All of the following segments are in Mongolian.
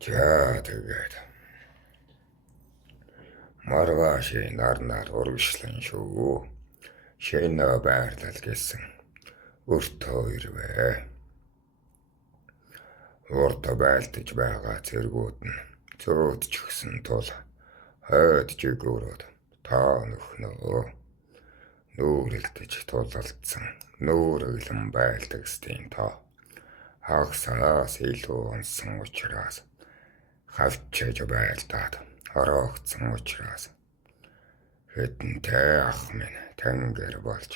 За тэгээд маргааш нарнаар урагшлан шүү. Шинэ байрлал гэсэн өртөө ирвэ. Урд байлдаж байгаа зэргүүд нь зөөдч гсэн тул хойд жигүүрүүд та нөхнөө нүүрэлдэж тулалдсан нүүрэглэн байлдагсдын тоо хагасаас илүү онсон учраас хавчиж байлдаад ороогдсон учраас хэдэнтэй ах минь тэнгэр болж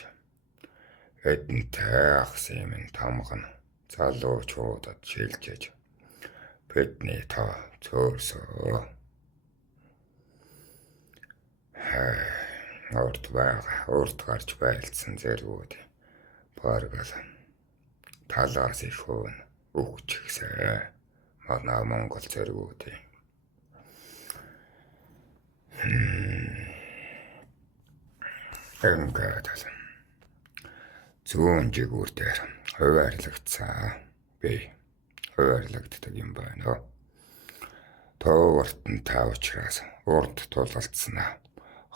хэдэнтэй ахсын минь тамган залуучуудад шилжиж бидний тоо цөөрсөө урд гарч байлдсан зэргүүд баргал талаас их хөөн өгчихсэ манай Монгол зэргүүдийн ингээд зүүн жигүүр дээр хуваарлагдсан би хуваарлагддаг юм байна. Тооворт нь та учраас урд тулалдснаа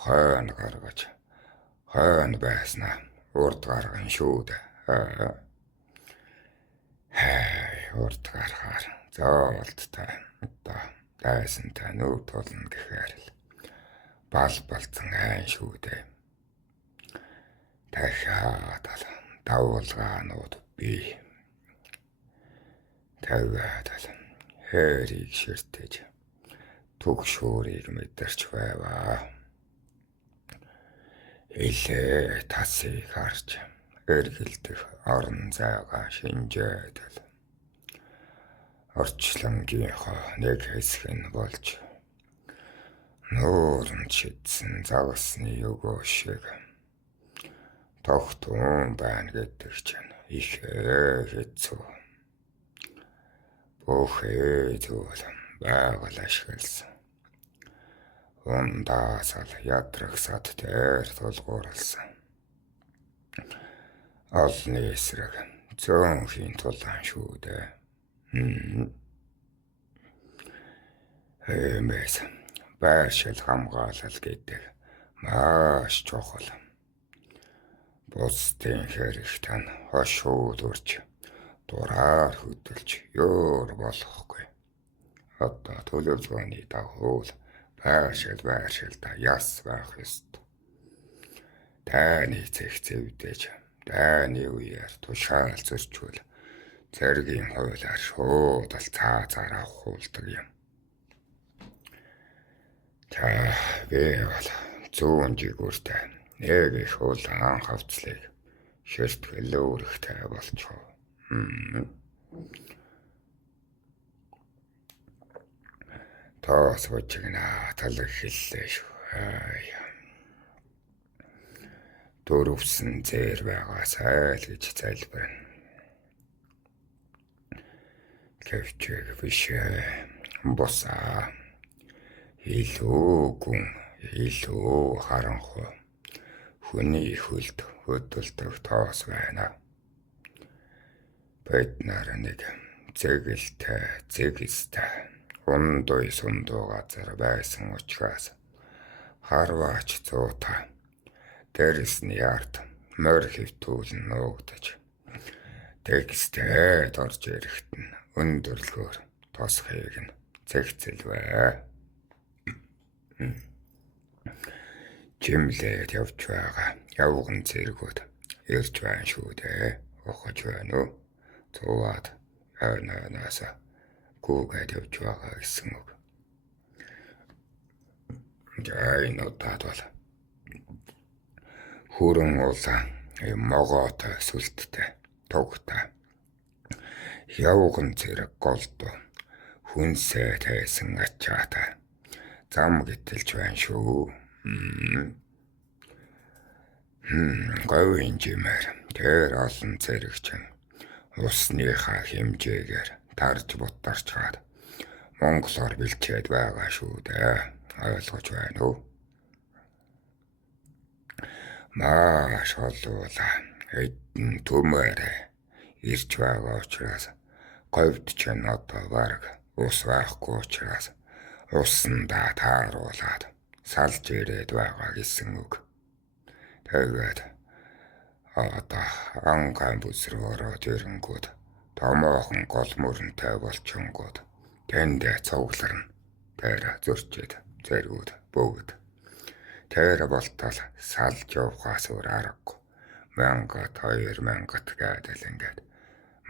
хойно гаргаж хойно байснаа урд гарган шүү дээ. Урд гарахаар зоолттой одоо дайсантай нүд тулна гэхээр л балцан айн шүү дээ. Дахиад давуулгаанууд би тавиад хэрийг ширтэж түгшүүрийг мэдэрч байваа. Илээ тасыг харж эргэлдэх орон зайгаа шинжээд орчлонгийнхоо нэг хэсэг нь болж нууранд шидсэн загасны өгөө шиг тогтун байна гэдэг чинь их хэцүү. Бүхий зүйл байгаль ашигласан. Ундаасал ядрагсад дээр тулгуурласан. Олны эсрэг зөөнхийн тулаан шүү дээ. Эмээс байршил хамгаалал гэдэг маш чухал. Бусдын хэрэгт нь хошуулурч дураар хөдөлж ёор болохгүй. Одоо төлөвлөгөөний дагуу байршилда яс байх ёстой. Таны цэг зэвдэж дайны үеэр тушаал зөрчвөл зэргийн хуулиар шууд цаазаар авахулдаг юм. За би бол зүүн жигүүртэй нэг их улаан хавцлыг ширтгэл өөрөхтэй болчихоо. Тоос вочигна талх хэллээ шүү. Дөрөвсөн зэр байгаа сайл гэж залбирна. Гэвчэг биш босаа илүү гүн илүү харанхуй хүний хөлд хөдөлдөг тоос байна. Бид нар нэг зэгэлтэй ундуй сундуу газар байсан учраас харваач зуута дэрэсний ард морь хөвтүүлэн нуугдаж текстээд орж ирэхэд нь өндөрлгөөр тосхийг нь зэгцэлвэ. Жимлээд явж байгаа явган зэргүүд ирж байна шүү дээ. Ухаж байна уу? Зуад янаанаас гүгээд явж байгаа гэсэн үг. Энэ удаад бол хүрэн улаан могоотой сүлттэй тугтай явган зэрэг голдуу хүнсээ тайсан ачаатай зам гитэлж байна шүү. Говийн жимээр тэр олон зэрэгчин усныхаа хэмжээгээр тарж бутарч хаад монголоор бэлчээд байгаа шүү дээ. Ойлгож байна уу? Маш олоола хэдэн төмөр ирж байгаа учраас говьд ч одоо баг ус байхгүй учраас усандаа тааруулаад салж ирээд байгаа гэсэн үг. Тэгээд одоо ангайн бүс рүү ороод ирэнгүүт томоохон гол мөрөнтэй болчингууд тэндээ цугларна. Тэр зөрчид зэргүүд бүгд тэр болтол салж явахаас өөр аргагүй. 1000-2000 гэдэл ингээд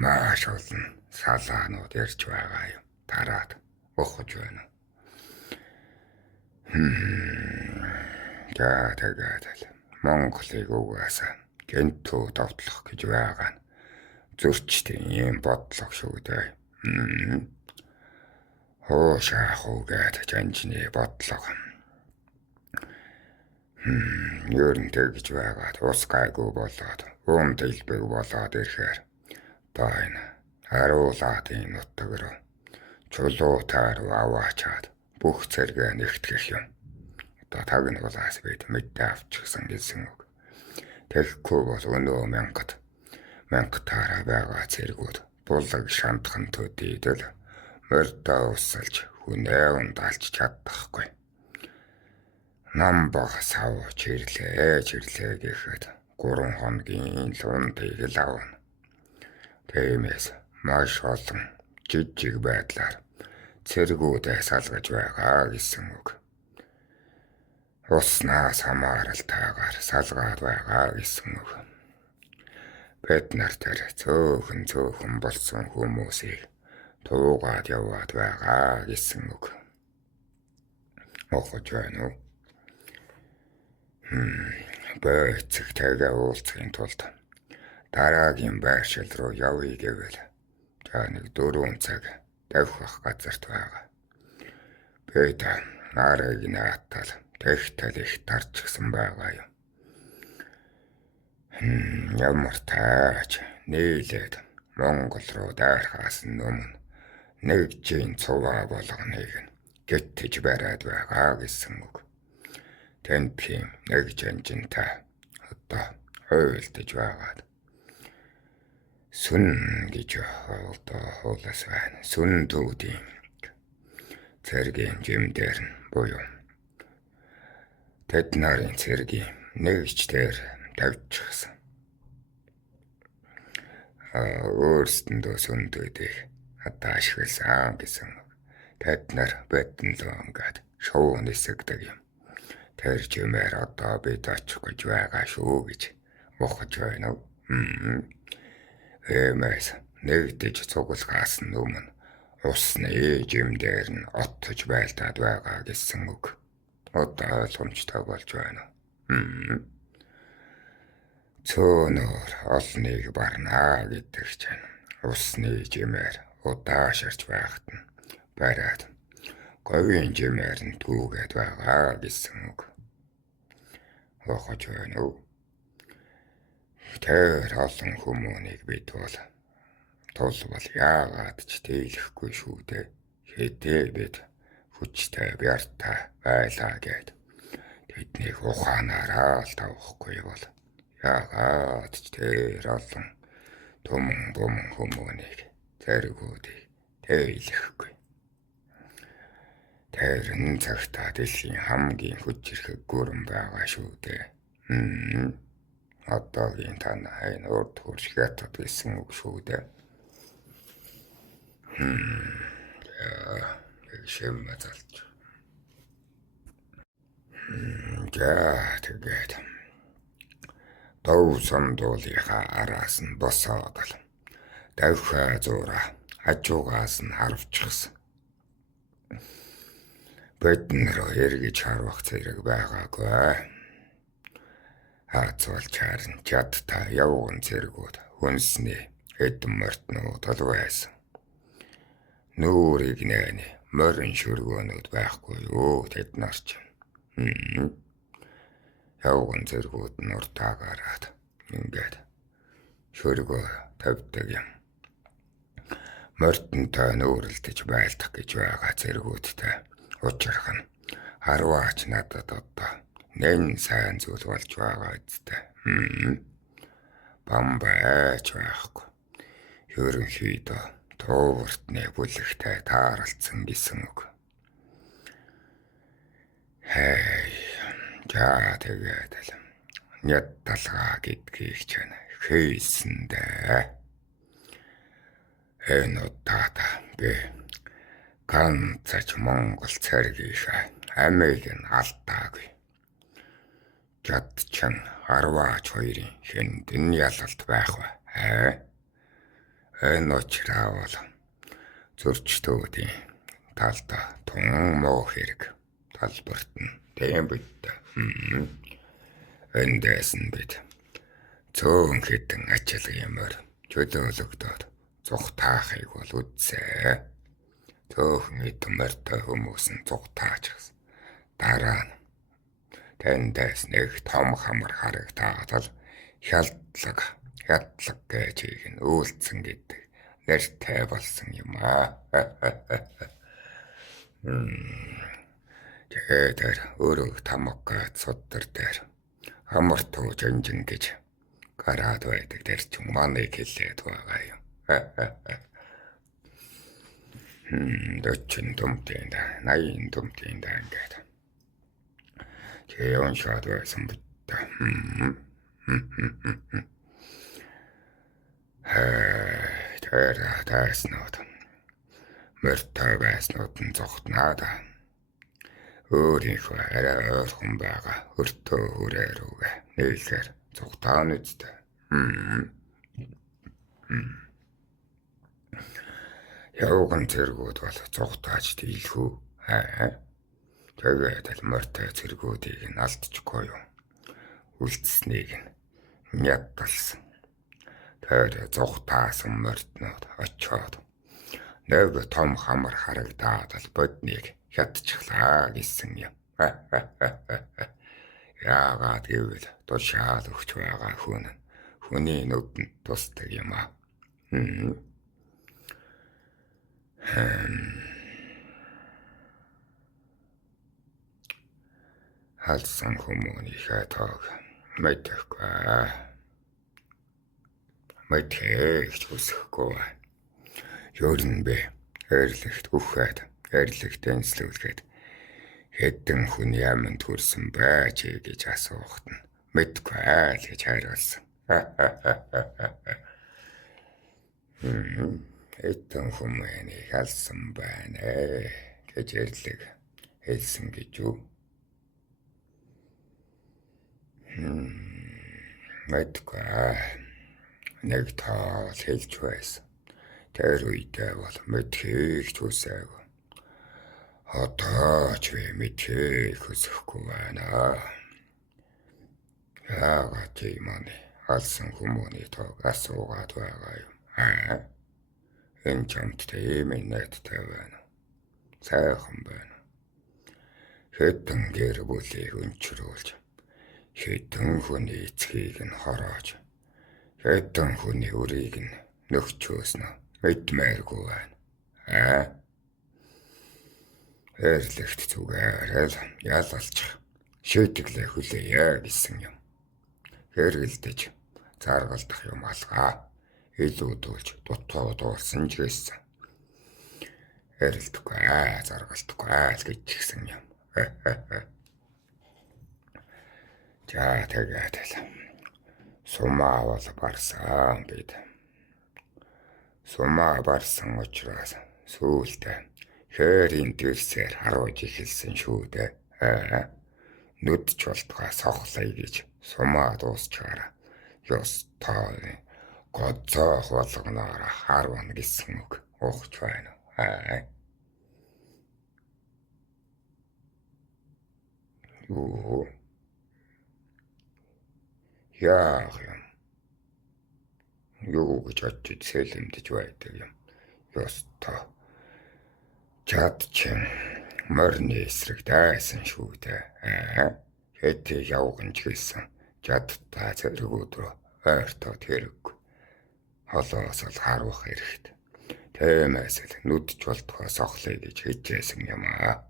маш олон салаанууд ирж байгаа юм. Тараад ухаж байна. Тэгээд Монголыг угаасаа гэнтүү довтлох гэж байгаа нь зөрчдийн юм бодлого шүү дээ. Хоошаах үгээд жанжны бодлого. Ер нь тэгж байгаад ус гайгүй болоод өмд илбэг болоод ирэхээр одоо энэ харуулаатын нутаг руу чулуутаар аваачаад бүх зэрэгэ нэгтгэх юм. Одоо тагнуулаас бид мэдээ авчихсан гэсэн үг. Тэгэхгүй бол өнөө мянгатаараа байгаа зэргүүд булаг шандхан төдийдэл мордоо усалж хүнээ ундалж чаддаггүй. Намбаг сав чирлээ гэхэд 3 хоногийн лундыг л авна. Тиймээс маш олон жижиг байдлаар цэргүүдээ салгаж байгаа гэсэн үг. Уснаас хамааралтайгаар салгаад байгаа гэсэн үг. Бид нар тэр цөөхөн болсон хүмүүсийг туугаад яваад байгаа гэсэн үг. Ухаж байна уу? Бэцэг тэгээ уулзахын тулд дараагийн байршил руу явъя гэвэл нэг 4 цаг давхих газарт байгаа. Бид нарыг наатал тэгтэл их тарчсан байгаа юм. Ямар тааж нийлээд Монгол руу дайрахаас өмнө нэг жин цуваа болгоныг нь гэттэж бариад байгаа гэсэн үг. Тэнд тийм нэг жанжинтай одоо хуйлдаж байгаад сүн гэж одоо хуулаас байна. Сүн дүүдийн цэргийн жимдэр нь буюу тэд нарын цэргийн нэгж дээр тавьчихсан. Өөрсдөндөө сүн дүүдийг одоо ашигласан гэсэн. Тэд нар бэдэнлөө ингээд шоу нисэгдэг юм. Тэр жимээр одоо бид очих гэж байгаа шүү гэж ухаж байна. Эмээс нэгдэж цуглахаас өмнө усны жимдэр нь оттож байлдаад байгаа гэсэн үг. Одоо ойлгомжтой болж байна. Цөөнөр олныг барнаа гэдэг чинь усны жимээр удаашарч байхад нь бариад говийн жимээр нь түүгээд байгаа гэсэн үг. Ухаж байна уу? Тэр олон хүмүүнийг бид бол яагаад ч дийлэхгүй шүү дээ. Хэдий бид хүчтэй бяртай байлаа гэд тэднийг ухаанаараа л тавахгүй бол яагаад ч тэр олон том хүмүүнийг зэргүүдийг дийлэхгүй. Тэр энэ цагтаа дэлхийн хамгийн хүчрэх гүрэн байгаа шүү дээ. Одоогийн танай урд хурж хятад гэсэн үг шүү дээ. Шим мазалж. Тэгээд дов самдуулынхаа араас нь босоод л давхаа зуураа хажуугаас нь харвчихсан. Биднэр эргэж харвах зэрэг байгаагүй. Хацвал чарн чадтай явган зэргүүд хүнсний хэдэн мортнууд л байсан. Нүрийг нээни морин шүргөөнүүд байхгүй юу тэд нар ч. Явган зэргүүд нь уртаагараад ингээд шүргөө тавьдаг юм. Мортонтой нүүрэлдэж байлдах гэж байгаа зэргүүдтэй учрах нь харваач надад одоо нэн сайн зүйл болж байгаа үсттэй. Бамбайч байхгүй. Ерөнхийдөө туувартны бүлэгтэй тааралцсан гэсэн үг. Хей. За тэгээд л няд талгаа гэдгийг ч хийсэндээ энэ удаата би ганцч Монгол цэргийнхаа амийг нь алдаагүй. Жадчин 12-ийн хэндэн ялалт байх вэ? Энэ учраас бол зөрчдүүдийн талда тун муу хэрэг талбарт нь тийм бид. Эндээс нь бид цөөн хитэн ажилгүймээр чөлөөлөгдөөд зүгтаахыг бол үзээ. Цөөхөн эдмэртэй хүмүүс нь зүгтаачихсан. Дараа нь тэндээс нэг том хамар харагдаад л хялтлаг гэж ийг нь үйлцэн гэдэг нэртэй болсон юм аа. Тэгээд өөрөө тамга цодтер дээр амар туу жинжин гэж гараад байдаг дээр ч манайг хэлээд байгаа юм. 40 дүмтийн да 80 дүмтийн да ингээд Тэон шат байсан бит. Тэр тааснууд мөртөө байснууд нь зогтнаад өөрийнхөө арай ойрхон байгаа өртөө хүрээрүүгээ нийлхээр зогтаан үстэ. Явган зэргүүд бол зогтааж дийлхүү. Тэгээд л мөртөө зэргүүдийг нь алдчихгүй юу. Үлдсэнийг нь ядталсан. Тэгээд зогтаасан мөртнүүд очиод нэг том хамар харагдаад л бодныг хятчихлаа гэсэн юм. Яагаад гэвэл тушаал өгч байгаа хүний нүдэнд тусдаг юм аа. Халсан хүмүүнийхээ тоог мэдэхгүй. Мэдхийгч хүсэхгүй. Ер нь би эрлэгт үхээд эрлэгт энслүүлгээд хэдэн хүн яманд хүрсэн байж гэж асуухт нь мэдгүй л гэж хариулсан. Хэдэн хүмүүнийг алсан байна гэж эрлэг хэлсэн гэж юу? Мэдгүй. Нэг таал хэлж байсан. Тэр үедээ бол мэдхийг ч хүсээгүй. Одоо ч би мэдхийг хүсэхгүй байна. Яагаад тийм аны алсан хүмүүний тоог асуугаад байгаа юм? Энэ чамд тийм инээдтэй байна. Сайхан байна. Хэдэн гэр бүлийг өнчрүүлж, хэдэн хүний эцгийг нь хороож, хэдэн хүний үрийг нь нөхчөөснө мэдмээргүй байна. Эрлэгт зүгээр л ялалчих шийдэглээ хүлээе гэсэн юм. Хэргэлдэж заргалдах юм алгаа. Илүүдүүлж дутуудуулсан ч гэсэн. Эрэлдэхгүй, заргалдахгүй л гэжчихсэн юм. За тэгээд л сумаа бол барсан бид. Сумаа барсан учраас сүүлдээ хээрийн дэрсээр харуулж эхэлсэн шүү дээ. Нүдч болтгоо сохлоё гэж сумаа дуусчаараа ёстой гоцоох болгоноор харвана гэсэн үг ухч байна. Яах юм? Юу гэж очиж сэлэмдэж байдаг юм. Ёстой. Чадчин морны эсрэг дайсан шүү дээ. Хэдий явган ч гэсэн чадтай зэргүүд рүү ойртоод хэрэггүй. Холоос л харуулах хэрэгтэй. Тэмээс л нүдч болтгоо сохлоё гэж хичээсэн юм аа.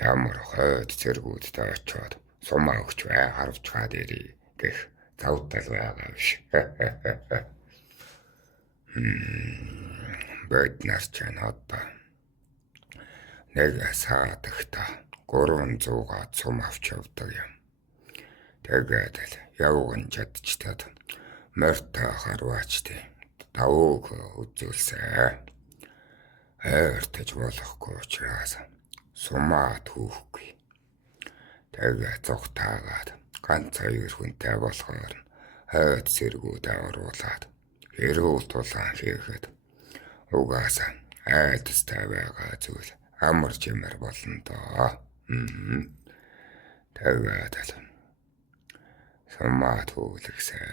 Ямар хойд зэргүүдтэй очиод сумаа өгч харавч хаад ирий гэх завтал байгаа биш. Бид нар ч одоо нэг саадагта 300-га цум авч явдаг юм. Тэгээд л явган чадчихэд морьтой харваачдیں۔ Давууг үзүүлсэн. Ойртож болохгүй учраас сумаа түүхгүй. Тэгээд зүгтаагаад ганц хоёр хүнтэй болохоор хойд сэргүүдээ оруулаад хэрүүл тулаан хийхэд угаасаа айдастай байгаа зүйл амар чимэр болно доо. Тэгээд л сумаа түүлгсэн.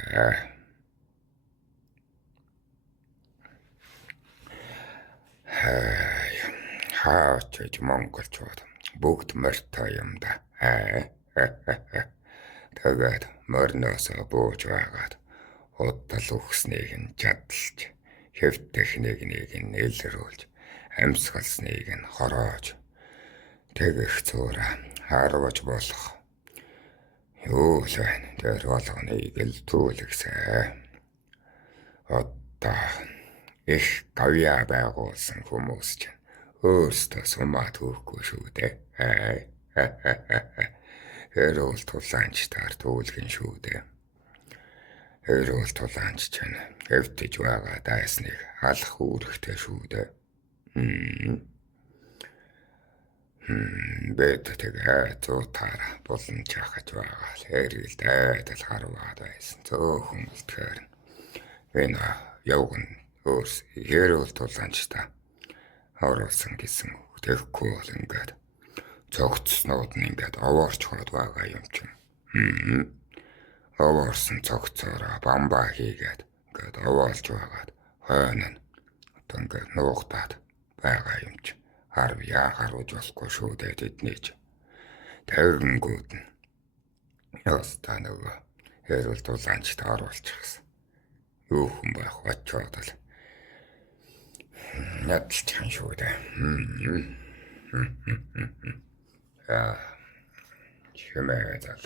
Хаач монголчууд бүгд морьтой юм да. Тэгээд морноос бууж байгаад удал өгснгийг нь чадалж, хэв техникийг нь илрүүлж, амьсгалсныг нь хороож, тэгэх зуураа харваж болох. Юу л байна, тэр болгоныг л түүлгсэн. Одоо их гавьяа байгуулсан хүмүүс чинь өөрсдөө сумаа түүхгүй шүү дээ. Хэрүүл тулаанчдаар түүлгэн шүү дээ. Хэрүүл тулаанч чинь хэвтэж байгаа дайсныг алах үүрэгтэй шүү дээ. Бид тэгээ зуутаараа булан чахаж байгаа л хэргэлд айдал харваад байсан. Зөөхөн үлдэхээр энэ явган хэрүүл тулаанчдаа оруулсан гэсэн үг. Тэгэхгүй бол ингээд цогцснууд нь ингээд овоорч хоод байгаа юм чинь. Овоорсон цогцоороо бамбаа хийгээд ингээд овоолж байгаад хойно нь одоо ингээд нуугдаад байгаа юм чинь. Харуулж болохгүй шүү дээ тэдний чинь. Тэгэнгүүт нь ястаа нөгөө хэрүүл тулаанчд оруулчихсан. Юу хүн байх очоод л ядалчихсан шүү дээ. Чимээ зал.